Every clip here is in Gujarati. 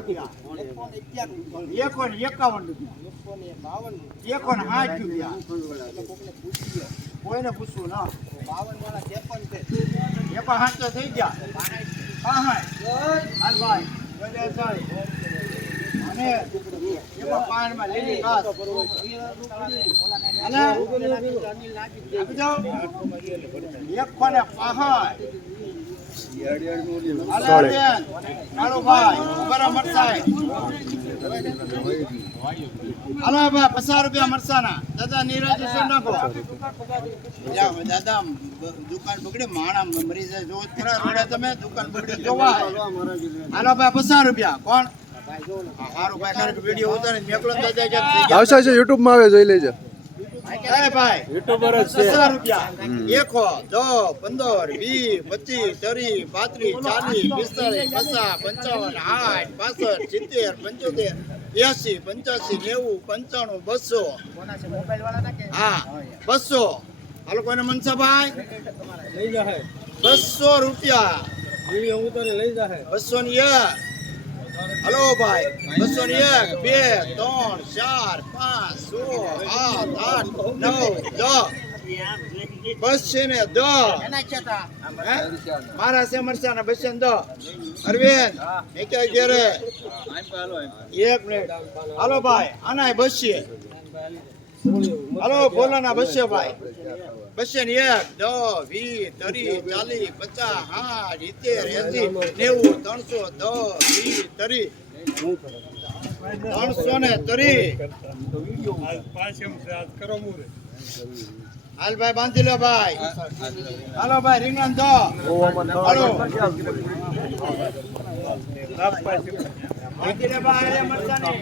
રૂપિયા ને એકાવન રૂપિયા એકો સાઠ રૂપિયા કોઈને પૂછવું ના એકો હાથ તો થઈ ગયા હા હા. એકો ને પહાડ. પચાસ રૂપિયા મરસાના. દાદા નીરજ નાખો દાદા દુકાન બગડે માણા મરી જાય. જો ખરા તમે દુકાન બગડે જોવા હાલો ભાઈ પચાસ રૂપિયા. કોણ. આવશે યુટ્યુબમાં આવે જોઈ લેજો. ભાઈ યુટ્યુબર પચાસ રૂપિયા. એકો દો પંદર વીસ પચીસ ત્રીસ પાંત્રીસ ચાલીસ પિસ્તાલીસ પચાસ પંચાવન સાઠ પાસઠ સિત્તેર પંચોતેર એસી પંચ્યાસી નેવું પંચાણું બસો. હા બસો. હાલો કોઈને મનસાભાઈ બસો રૂપિયા. બસો ની એક. હલો ભાઈ, બસો ને એક, બે, ત્રણ, ચાર, પાંચ, છ, સાત, આઠ, નવ, દસ. બસ છે ને દ મારા છે મરસા ને બસ દ અરવિંદ મેં ક્યાં ઘેરે. એક મિનિટ. હાલો ભાઈ આના બસ છે. હાલો બોલો ના બસ ભાઈ બસ ને એક દ વીસ ત્રીસ ચાલીસ પચાસ સાઠ ઇતેર એસી નેવું ત્રણસો દ વીસ ત્રીસ. ત્રણસો ને ત્રીસ. હાલ ભાઈ બાંધી લો ભાઈ. હાલો ભાઈ રીંગણ દો. હાલો. બાંધી લે એ મરચાની.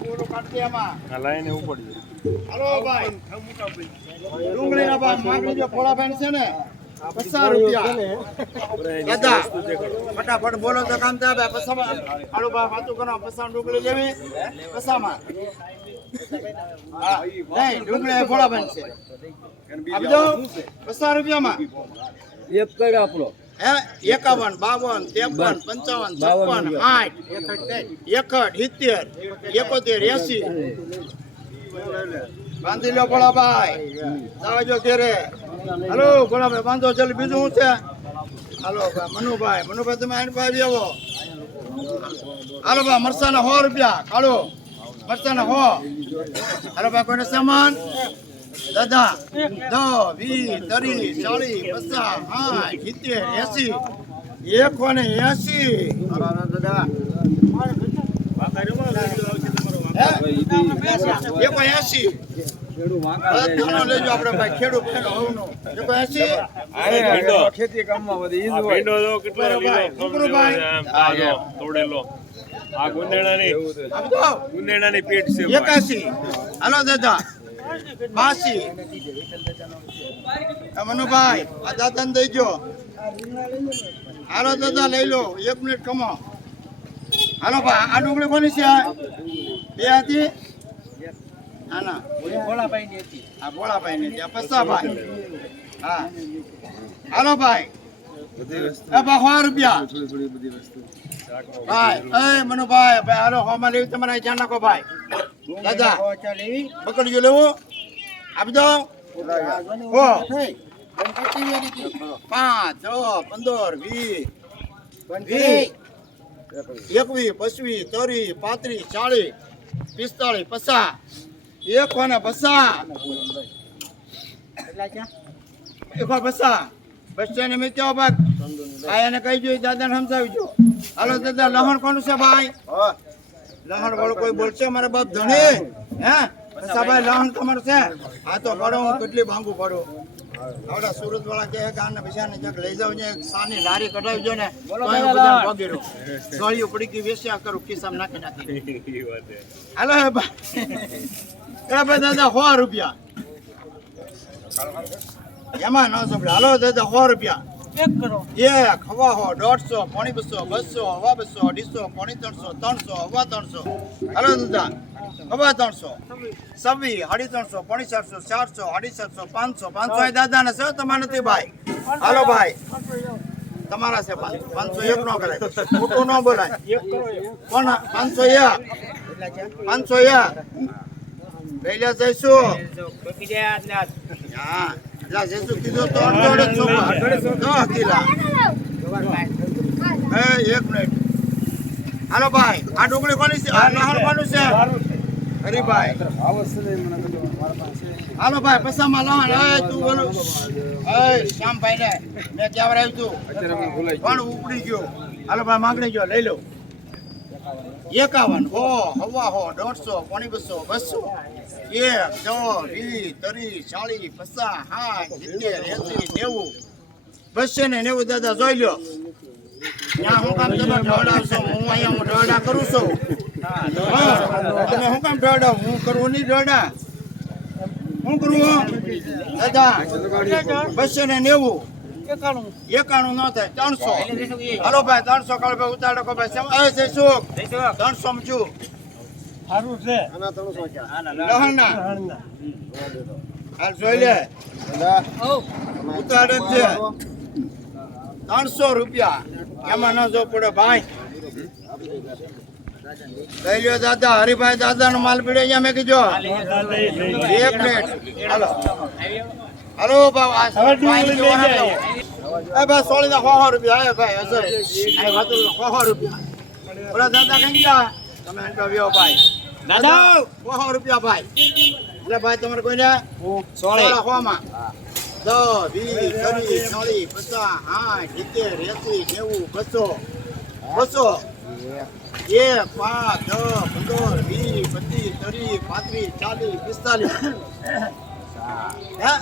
પૂરું કાઢી દે એમાં. હાલો ભાઈ. ડુંગળીના ભાવ માંગણી જો ફોડાભાઈ છે ને? પચાસ રૂપિયા. ફટાફટ બોલો તો કામ થાય પસામાં હાલો ભાઈ વાતું કરો. પસામાં ડુંગળી લેવી પસામાં નહીં ડુંગળી ફોડાભાઈ છે. આપી દો પચાસ રૂપિયામાં. એક કઈ આપણો. એકાવન બાવન ત્રેપન પંચાવન છપ્પન સાઠ એકઠ સિત્તેર એકોતેર એસી. બાંધી લો ભોળાભાઈ. આવજો ઘેરે. હલો ભોળાભાઈ બાંધો ચાલ બીજું શું છે? હાલો ભાઈ મનુભાઈ. મનુભાઈ તમે આઠ ભાઈ આવો હાલો ભાઈ મરસાના સો રૂપિયા. કાઢો મરસાના સો હાલો ભાઈ કોઈને સામાન? દાદા દો વીસ ત્રીસ ચાલીસ પચાસ સાઠ સિત્તેર એસી એકસો ને એસી. ખેતી કામમાં ઈ જ આ તોડેલો. ગુંદેડાની ગુંદેડાની પીઠ છે. એકાસી. હાલો દાદા. બાસી આ મનુભાઈ, આ દાદાને દઈ ગયો હાલો દાદા, લઈ લો. એક મિનિટ કમો. હાલો ભાઈ આ ડુંગળી કોની છે? આ? બે હતી? ના ના. આ ભોળાભાઈ ની ત્યાં પસાભાઈ હા. હાલો ભાઈ. એ રૂપિયા. ભાઈ, એ મનુભાઈ, ભાઈ, હાલો, હોમાં લેવી તમારે ધ્યાન રાખો, ભાઈ. દાદા પકડજો લેવો આપી દો. પાંચ છ પંદર વીસ વીસ એકવીસ પચીસ ત્રીસ પાંત્રીસ ચાલીસ પિસ્તાળીસ પચાસ એક ને પચાસ. એકો પચાસ. બસ સ્ટેન્ડ મેં કેવો ભાગ આ એને કહી જોઈએ દાદાને સમજાવજો હાલો દાદા લહણ કોનું છે ભાઈ? લહણ વાળો કોઈ બોલશે? મારા બાપ ધણી. હે? ભાઈ લહણ તમારું છે? આ તો પડો હું કેટલી ભાંગુ પડું? આવડા સુરત વાળા કે ગાને પૈસા ને ક્યાંક લઈ જાવ ને સાની લારી કઢાવી જો ને ગળિયું પડી ગઈ વેસ્યા કરું ખિસ્સામાં નાખી નાખી. હાલો હે ભાઈ એ ભાઈ દાદા સો રૂપિયા. એમાં ન સાંભળે હાલો દાદા સો રૂપિયા. એક હવા હો દોઢસો પોણી બસો બસો હવા બસો અઢીસો પોણી ત્રણસો ત્રણસો હવા ત્રણસો. હલો દાદા હવા ત્રણસો. સવી સાડી ત્રણસો પોણી ચારસો ચારસો સાડી ચારસો પાંચસો. પાંચસો એ દાદા ને છે તમારે નથી ભાઈ. હાલો ભાઈ. તમારા છે પાંચસો એક નો કરાય. ખોટું ન બોલાય. કોણ પાંચસો એક. પાંચસો એક. પહેલા જઈશું. હા. હાલો ભાઈ, આ ડુંગળી કોની છે? કોનું છે? હરીભાઈ. હાલો ભાઈ લહણ એ, તું બોલું. શ્યામભાઈ ને મેં ક્યાં આવ્યું તું. પણ ઉપડી ગયો. હાલો ભાઈ, માંગણી ગયો. લઈ લો. એકાવન. હો, હવા હો, દોઢસો, પોણી બસો બસો. એક, દો, વી, તરી, ચાળી, પચાસ, સાઠ, સિત્તેર, એસી, નેવું. બસો ને નેવું દાદા, જોઈ લો ત્યાં હું કામ તમે ઢોળાવશો હું અહીંયા હું ઢોળા કરું છું. તમે હું કામ ઢોળાવ હું કરું નહીં ઢોળા. હું કરું દાદા બસો ને નેવું. એકાણું. ન થાય ત્રણસો. હાલો ભાઈ ત્રણસો કાળો ભાઈ ઉતારો કો ભાઈ. સેમ- એ જયસુખ ત્રણસો લહણના હાલ જોઈ લે. ઉતારે છે. ત્રણસો રૂપિયા. એમાં ન જો પડે ભાઈ. લઈ લ્યો દાદા હરિભાઈ દાદા નો માલ પીડે અહીંયા મેં કીધો. એક મિનિટ હાલો. હાલો બાબા એ ભાઈ સોળી ના સો રૂપિયા એ ભાઈ હશે. વાતો સો રૂપિયા. ઓલા દાદા કઈ ગયા? તમે ભાઈ. દાદા! સો રૂપિયા ભાઈ. એટલે ભાઈ તમારે કોઈને સોળા સોમાં દસ વીસ ત્રીસ ચાલીસ પચાસ સાઠ સિત્તેર એસી નેવું બસો. બસો. એક પાંચ દસ પંદર વીસ પચીસ ત્રીસ પાંત્રીસ ચાલીસ પિસ્તાલીસ. હે?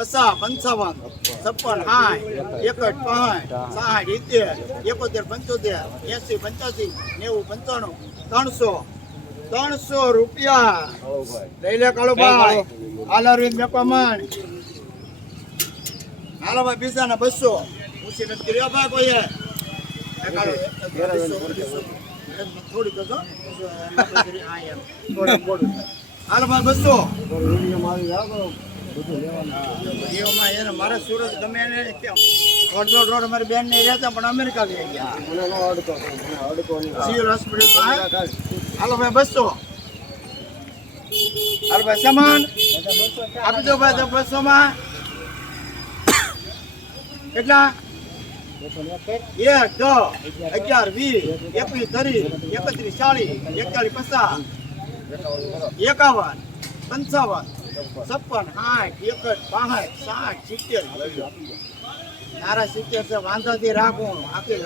પચાસ, પંચાવન, છપ્પન, સાઠ, એકસઠ, પાંચ, સાઠ, સિત્તેર, એકોતેર, પંચોતેર એસી પંચ્યાસી, નેવું, પંચાણું, ત્રણસો ત્રણસો રૂપિયા. લઈ લે કાળુભાઈ. હાલ અરવિંદ મેકવામણ હાલો ભાઈ બીજા ને બસો. પૂછી નથી કર્યો ભાઈ કોઈએ. કાળુ. થોડીક. થોડુંક ભાઈ, બસો. મારે સુરત ગમે એને કેમ રોડ રોડ રોડ મારી બેન નહીં રહેતા, પણ અમેરિકા લઈ ગયા. હાલો ભાઈ, બસો. હાલો ભાઈ, સામાન. આપી દો ભાઈ બસો માં. કેટલા? એક દસ અગિયાર, વીસ, એકવીસ, ત્રીસ, એકત્રીસ, ચાલીસ, એકતાલીસ, પચાસ, એકાવન, પંચાવન છપ્પન સાઠ એકઠ બાસઠ સાઠ સિત્તેર. તારા સિત્તેર છે વાંધોથી રાખું આખી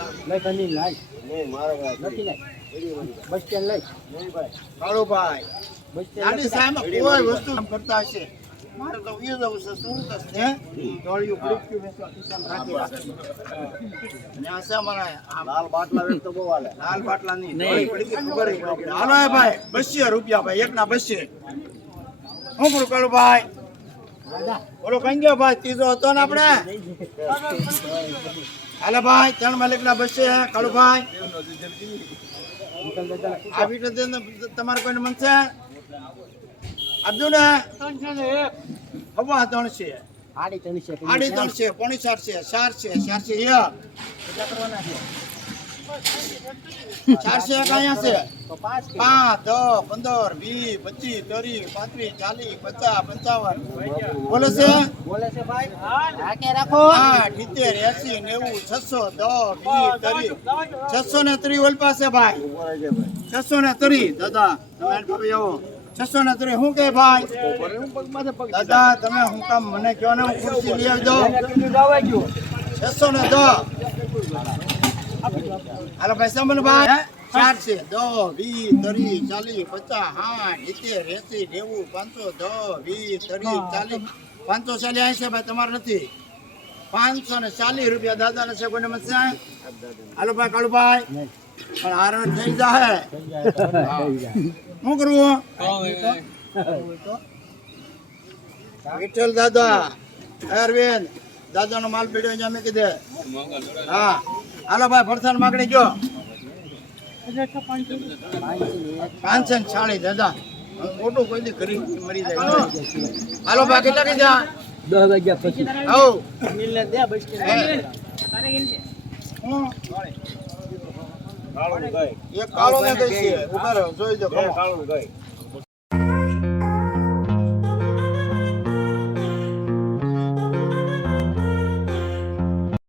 કાળુભાઈ ગાડી સામે કોઈ વસ્તુ કરતા હશે? મારે તો એ જવું છે શું તો છે? દોડિયું વેચવા કિસાન રાખી રાખી. અમારા આ લાલ બાટલા વેચતો બહુ હાલે. લાલ બાટલા નહીં. દોડી પડીકી ખબર હાલો ભાઈ બસ્સે રૂપિયા ભાઈ એકના બસ્સે. શું કરું ભાઈ? બોલો કઈ ગયો ભાઈ? ત્રીજો હતો ને આપણે? હાલે ભાઈ ત્રણ માલિકના બસ છે. કાળુ ભાઈ. આવી ને તમારે કોઈને મન છે? આપજો ને હવા ત્રણ છે. આડી ત્રણ છે પોણી ચાર. છે ચાર છે ચાર છે ચાર છે એક અહીંયા છે. પાંચ દસ પંદર વીસ પચીસ ત્રીસ પાંત્રીસ ચાલીસ પચાસ પંચાવન. બોલે છે? આઠ સિત્તેર એસી નેવું છસો દસ વીસ ત્રીસ. છસો ને ત્રીસ ઓલપા પાસે ભાઈ. છસો ને ત્રીસ દાદા તમે ભાઈ આવો. છસો ને ત્રીસ શું કે ભાઈ? દાદા તમે હું કામ મને કહો ને હું ખુરશી લઈ આવજો. છસો ને દસ. હાલો ભાઈ સમન ભાઈ હે? ચાર છે દસ, વીસ, ત્રીસ, ચાલીસ, પચાસ, સાઠ, સિત્તેર, એસી, નેવું, પાંચસો, દસ, વીસ, ત્રીસ, ચાલીસ. પાંચસો ચાલીસ છે ભાઈ, તમારે નથી. પાંચસો ને ચાલીસ રૂપિયા દાદા ને છે, કોઈને મત હાલો ભાઈ કાળુભાઈ પણ હારો થઈ જાય શું કરવું વિઠ્ઠલ દાદા અરવિંદ દાદા નો માલ પીડ્યો છે અમે કીધે. હા. હાલો ભાઈ ફરસાણ માગણી જો. પાંચસો ને ચાલીસ દાદા ખોટું કોઈ દી કરી મરી જાય. હાલો. ભાઈ કેટલા કીધા? દસ વાગ્યા પછી આવો. મિલને દે બસ હે. હું કાળું ગાય એક કાળો ને કઈ છે? ઊભા જોઈ દો કાળો ગાય